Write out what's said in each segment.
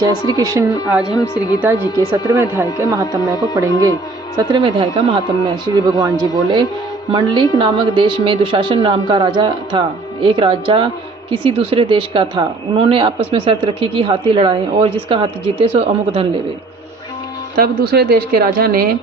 जय श्री कृष्ण। आज हम श्री गीता जी के 17वें अध्याय के महात्म्य को पढ़ेंगे। 17वें अध्याय का महात्म्य। श्री भगवान जी बोले, मंडलिक नामक देश में दुशासन नाम का राजा था। एक राजा किसी दूसरे देश का था। उन्होंने आपस में शर्त रखी कि हाथी लड़ाएं और जिसका हाथी जीते सो अमुक धन लेवे। तब दूसरे देश के राजा ने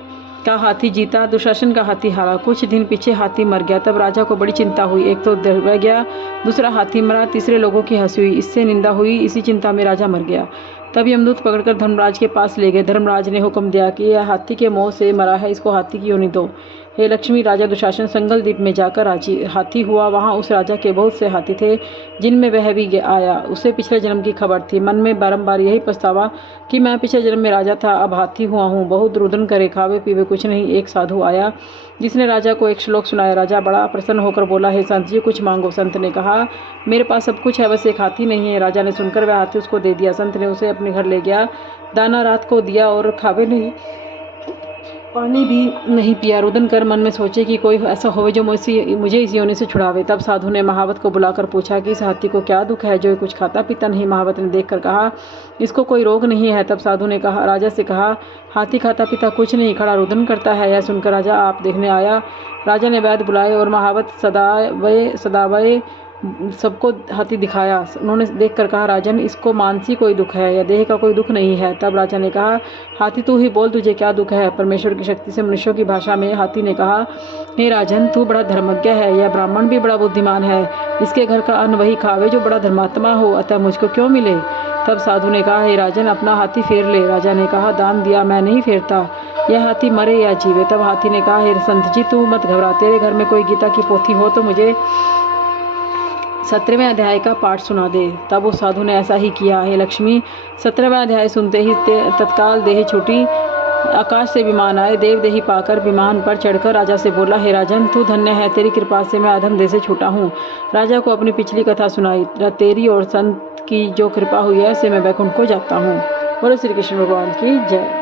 का हाथी जीता, दुशासन का हाथी हारा। कुछ दिन पीछे हाथी मर गया। तब राजा को बड़ी चिंता हुई। एक तो रह गया, दूसरा हाथी मरा, तीसरे लोगों की हंसी हुई, इससे निंदा हुई। इसी चिंता में राजा मर गया। तब यमदूत पकड़कर धर्मराज के पास ले गए। धर्मराज ने हुक्म दिया कि यह हाथी के मोह से मरा है, इसको हाथी की योनि दो। हे लक्ष्मी, राजा दुशासन संगल द्वीप में जाकर हाथी हुआ। वहाँ उस राजा के बहुत से हाथी थे, जिनमें वह भी आया। उसे पिछले जन्म की खबर थी। मन में बारंबार यही पछतावा कि मैं पिछले जन्म में राजा था, अब हाथी हुआ हूँ। बहुत रुदन करे, खावे पीवे कुछ नहीं। एक साधु आया, जिसने राजा को एक श्लोक सुनाया। राजा बड़ा प्रसन्न होकर बोला, हे संत जी, कुछ मांगो। संत ने कहा, मेरे पास सब कुछ है, बस एक हाथी नहीं है। राजा ने सुनकर वह हाथी उसको दे दिया। संत ने उसे अपने घर ले गया, दाना रात को दिया और खावे नहीं, पानी भी नहीं पिया। रुदन कर मन में सोचे कि कोई ऐसा होवे जो मुझे इस योनि से छुड़ावे। तब साधु ने महावत को बुलाकर पूछा कि इस हाथी को क्या दुख है जो कुछ खाता पीता नहीं। महावत ने देखकर कहा, इसको कोई रोग नहीं है। तब साधु ने कहा, राजा से कहा, हाथी खाता पीता कुछ नहीं, खड़ा रुदन करता है। यह सुनकर राजा आप देखने आया। राजा ने वैद्य बुलाए और महावत सदावय सबको हाथी दिखाया। उन्होंने देखकर कहा, राजन, इसको मानसिक कोई दुख है या देह का कोई दुख नहीं है। तब राजा ने कहा, हाथी तू ही बोल, तुझे क्या दुख है। परमेश्वर की शक्ति से मनुष्यों की भाषा में हाथी ने कहा, हे राजन, तू बड़ा धर्मज्ञ है। यह ब्राह्मण भी बड़ा बुद्धिमान है। इसके घर का अन्न वही खावे जो बड़ा धर्मात्मा हो, अतः मुझको क्यों मिले। तब साधु ने कहा, हे राजन, अपना हाथी फेर ले। राजा ने कहा, दान दिया, मैं नहीं फेरता। यह हाथी मरे या जीवे। तब हाथी ने कहा, हे संत जी, तू मत घबरा। तेरे घर में कोई गीता की पोथी हो तो मुझे 17वें अध्याय का पाठ सुना दे। तब उस साधु ने ऐसा ही किया। हे लक्ष्मी, 17वां अध्याय सुनते ही तत्काल देह छूटी। आकाश से विमान आए। देव देही पाकर विमान पर चढ़कर राजा से बोला, हे राजन, तू धन्य है, तेरी कृपा से मैं अधम देह से छूटा हूँ। राजा को अपनी पिछली कथा सुनाई। तेरी और संत की जो कृपा हुई है, उससे मैं वैकुंठ को जाता हूँ। बोलो श्री कृष्ण भगवान की जय।